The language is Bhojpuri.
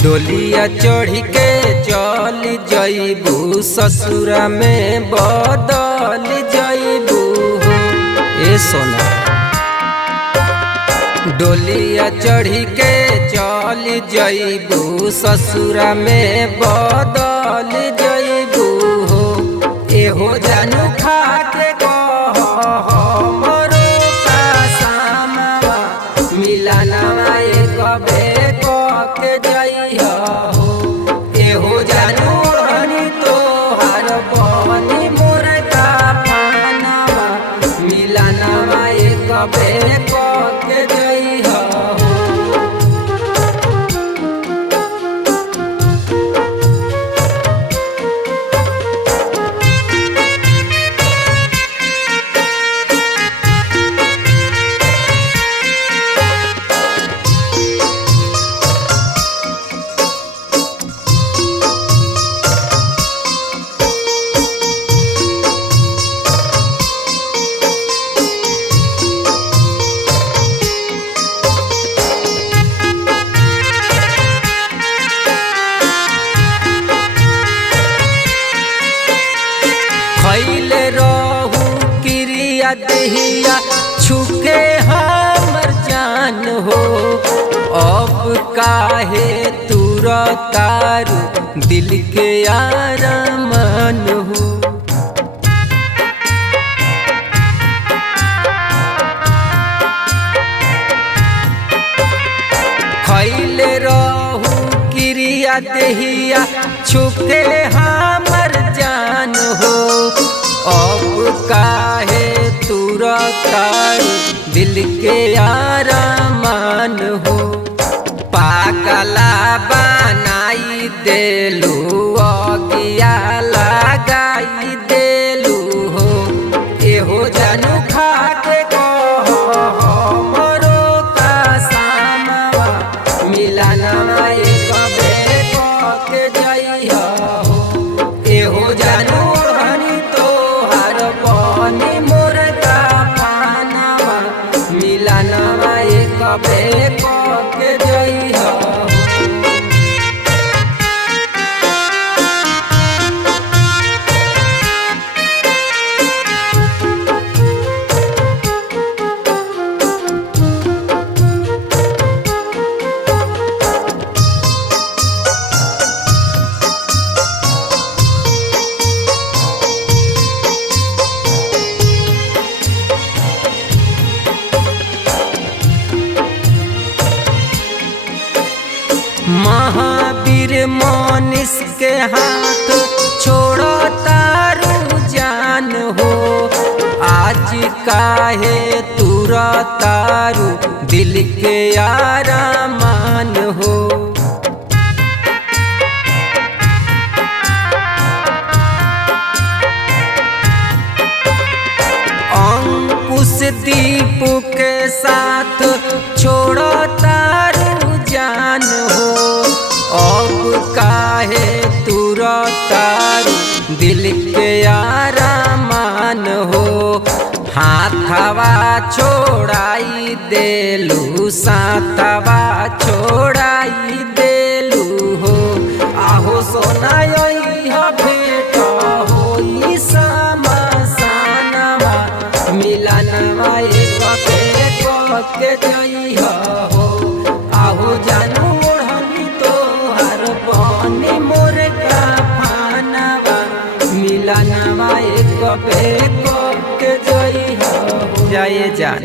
डोलिया चढ़ी के चल जइबू ससुरा में बदल जइबू हो ए सोना। डोलिया चढ़ी के चल जइबू ससुरा में बदल जइबू हो। एहो जानू खा के हमरो का सामवा मिलनवा कबे के जइहा हो। एहो जानू हनी तोहार बनी मोर का पानवा मिलनवा कबे के जइहा हो। खैले रहू क्रिया दहिया छुके हमर जान हो। अब काहे तुरतारू दिल के आरमान हो। खैले रहू क्रिया दहिया छुके हमर जान हो। अब काहे तुरतारू दिल के आरमान हो। पागला बनाई देलू अगिया लगाई देलू हो। एहो जानू खा के हमरो का सामवा मिलनवा कबे के जइहा हो। एहो जानू हनी तोहार बनी मोर का पानवा मिलनवा कबे के जइहा हो। महावीर मोनिस के हाथ छोड़ो तारू जान हो। आज काहे तुरा तारू दिल के आरमान हो। अंकुश दीपू के साथ छोड़ो तारू जान हो। अब काहे तुरतारू दिल के आरमान हो। हाथवा छोड़ाई देलू साथवा छोड़ाई देलू हो। आहो सोना भेट होई समसानवा मिलनवा के जइहा हो। आहो जानू हनी तोहार बनी मोर का पानवा मिलनवा कबे के जइहा हो। जाए जान।